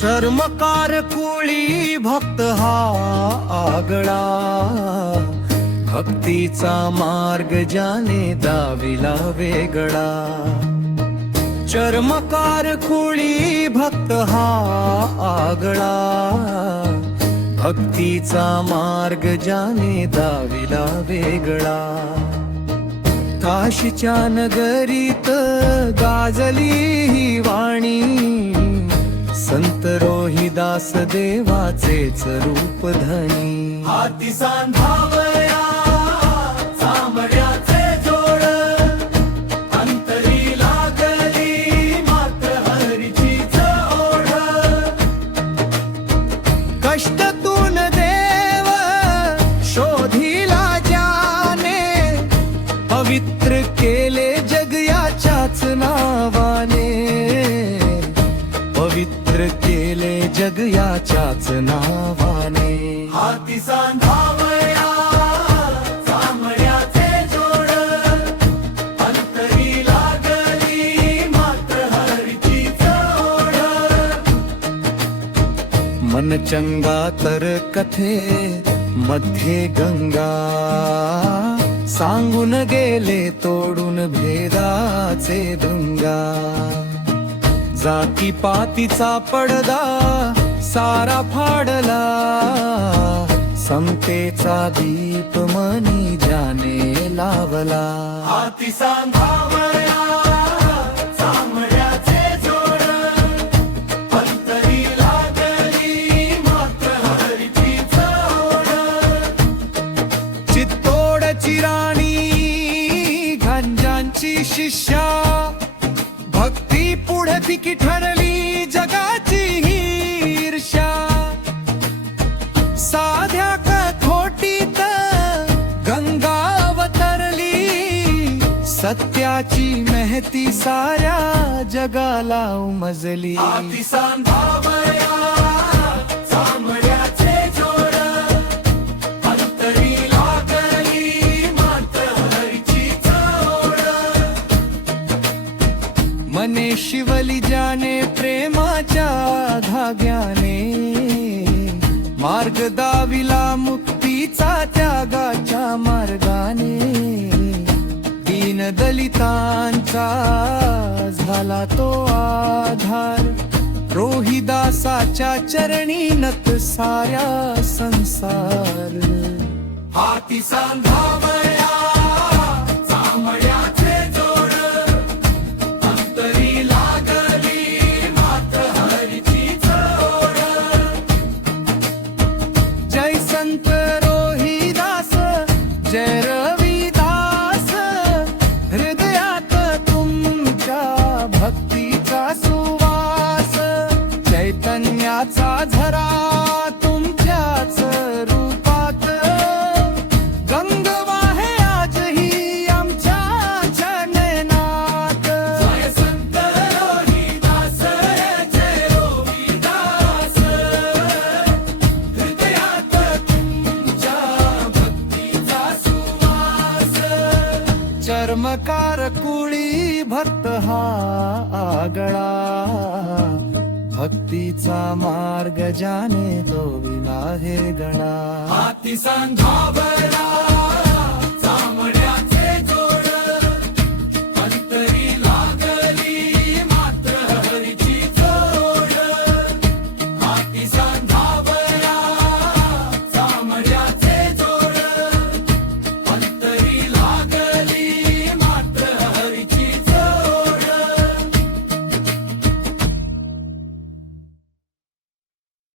चर्मकार कुळी भक्त हा आगळा, भक्तीचा मार्ग ज्याने दाविला वेगळा. चर्मकार कुळी भक्त हा आगळा, भक्तीचा मार्ग ज्याने दाविला वेगळा. काशीच्या नगरीत गाजली ही वाणी, संत रोहिदास देवाचेच रूप धनी. हाती सांधावया चामड्याचे जोड, अंतरी लागली मात्र हरीचीच ओढ. कष्टातून देव शोधिला ज्याने, पवित्र केले जग याच्याच नावाने. पवित्र केले जग याच्याच नावाने. हाती सांधावया चामड्याचे जोड, अंतरी लागली मात्र हरीचीच ओढ. मन चंगा तर कथे मध्ये गंगा, सांगून गेले तोडून भेदाचे दुंगा. जाती पातीचा पडदा सारा फाडला, समतेचा दीप मनी ज्याने लावला. हाती सांधावया चामड्याचे जोड, अंतरी लागली मात्र हरीचीच ओढ. चित्तोडची राणी गंजांची शिष्या, भक्ती पुढे फिकी ठरली जगाची ईर्ष्या. साध्या कथोटीत गंगा अवतरली, सत्याची महती साऱ्या जगाला उमजली. हाती सांधावया चामड्याचे जोड, अंतरी लागली मात्र हरीचीच ओढ. मने शिवली ज्याने प्रेमाच्या धाग्याने, मार्ग दाविला मुक्तीचा त्यागाच्या मार्गाने. दीन दलितांचा झाला तो आधार, रोहिदासाच्या चरणी नत साऱ्या संसार. हाती सांधावया चामड्याचे जोड, अंतरी लागली मात्र हरीचीच ओढ. जय संत रोहिदास जय रविदास, हृदयात तुमच्या भक्तीचा सुवास. चैतन्याचा झरा तुमच्याच रूपात, गंगा वाहे आजही आमच्या नयनात. जय संत रोहिदास जय रोहिदास, हृदयात तुमच्या भक्तीचा सुवास. चर्मकार कुळी भक्त हा आगळा, भक्तीचा मार्ग ज्याने तो विला हे गणा. हाती सांधावया चामड्याचे